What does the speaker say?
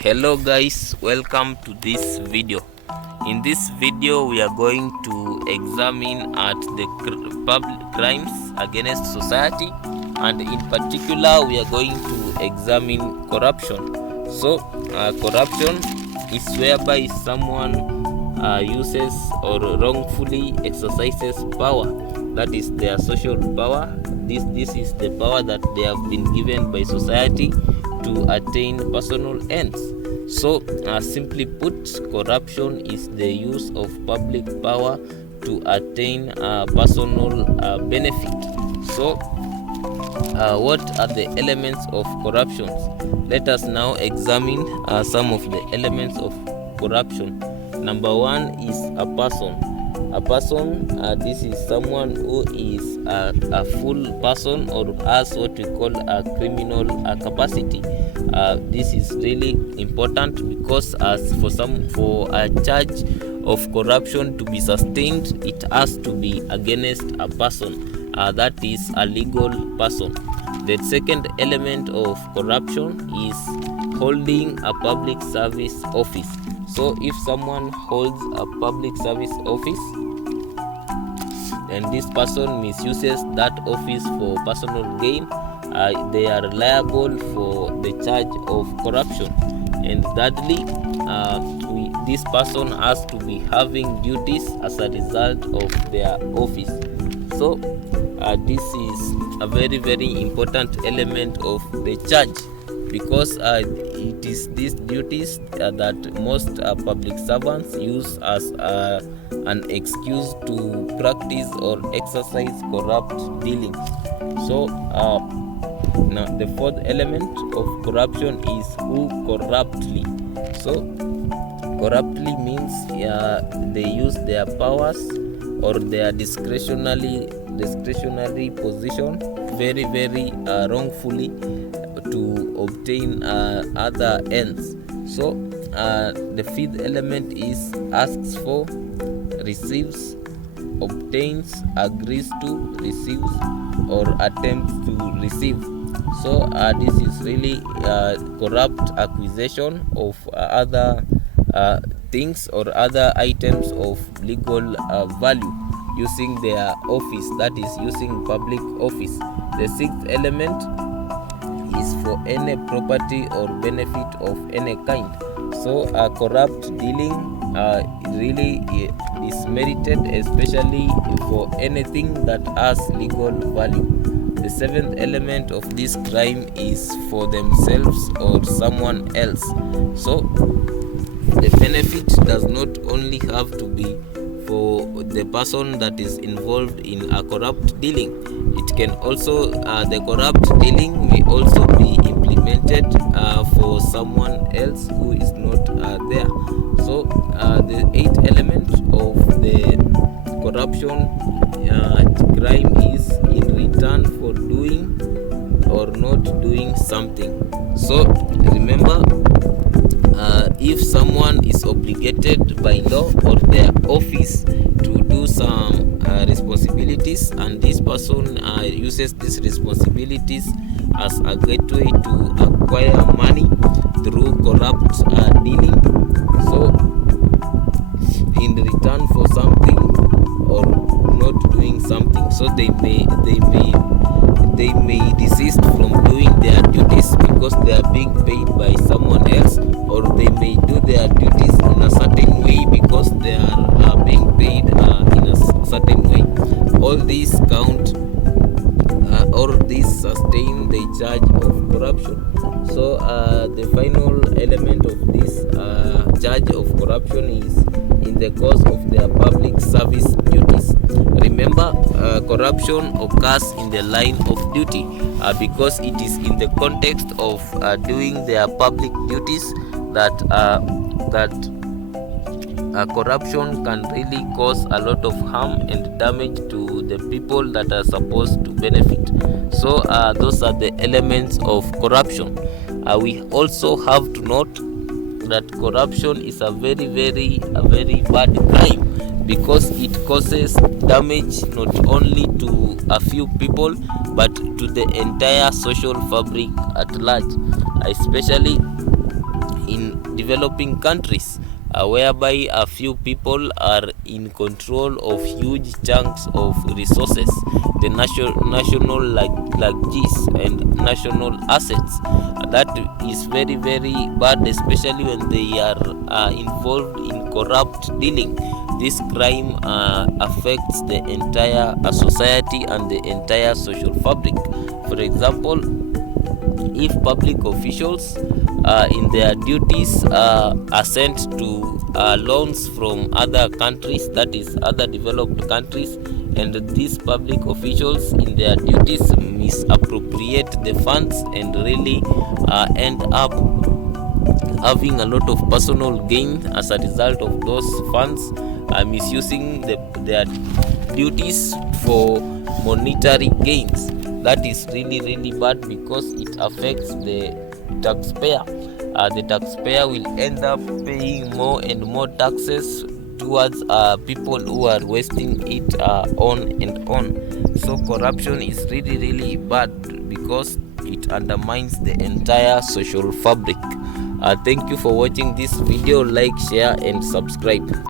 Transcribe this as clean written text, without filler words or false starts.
Hello guys, welcome to this video. In this video we are going to examine at the public crimes against society, and in particular we are going to examine corruption. So corruption is whereby someone uses or wrongfully exercises power, that is their social power. This is the power that they have been given by society to attain personal ends. So simply put, corruption is the use of public power to attain personal benefit. So what are the elements of corruption? Let us now examine some of the elements of corruption. Number one is a person. A person, this is someone who is a full person or has what we call a criminal capacity. This is really important because for a charge of corruption to be sustained, it has to be against a person, that is a legal person. The second element of corruption is holding a public service office. So if someone holds a public service office and this person misuses that office for personal gain, they are liable for the charge of corruption. And thirdly, this person has to be having duties as a result of their office. So this is a very, very important element of the charge, because it is these duties that most public servants use as an excuse to practice or exercise corrupt dealings. So now the fourth element of corruption is who corruptly. So corruptly means they use their powers or their discretionary position very, very wrongfully to obtain other ends. So the fifth element is asks for, receives, obtains, agrees to, receives, or attempts to receive. So this is really corrupt acquisition of other things or other items of legal value using their office, that is using public office. The sixth element is for any property or benefit of any kind. So corrupt dealing really is merited, especially for anything that has legal value. The seventh element of this crime is for themselves or someone else. So the benefit does not only have to be for the person that is involved in a corrupt dealing. It can also, the corrupt dealing may also be implemented for someone else who is not there. So the eighth element of the corruption crime is in return for doing or not doing something. So remember, if someone is obligated by law or their office to do some responsibilities, and this person uses these responsibilities as a gateway to acquire money through corrupt dealing, so in return for something or not doing something, so they may desist from doing their duties because they are being paid by someone else, or they may do their duties in a certain way because they are being paid in a certain way. All these count, or these sustain the charge of corruption. So the final element of this charge of corruption is in the course of their public service duties. Remember, corruption occurs in the line of duty because it is in the context of doing their public duties that corruption can really cause a lot of harm and damage to the people that are supposed to benefit. So those are the elements of corruption. We also have to note that corruption is a very, very bad crime, because it causes damage not only to a few people but to the entire social fabric at large, especially in developing countries, whereby a few people are in control of huge chunks of resources, the national largesse and national assets. That is very bad, especially when they are involved in corrupt dealing. This crime affects the entire society and the entire social fabric. For example, if public officials in their duties are sent to loans from other countries, that is other developed countries, and these public officials in their duties misappropriate the funds and really end up having a lot of personal gain as a result of those funds, misusing their duties for monetary gains. That is really bad, because it affects the taxpayer. The taxpayer will end up paying more and more taxes towards people who are wasting it on and on. So corruption is really bad, because it undermines the entire social fabric. Thank you for watching this video. Like, share and subscribe.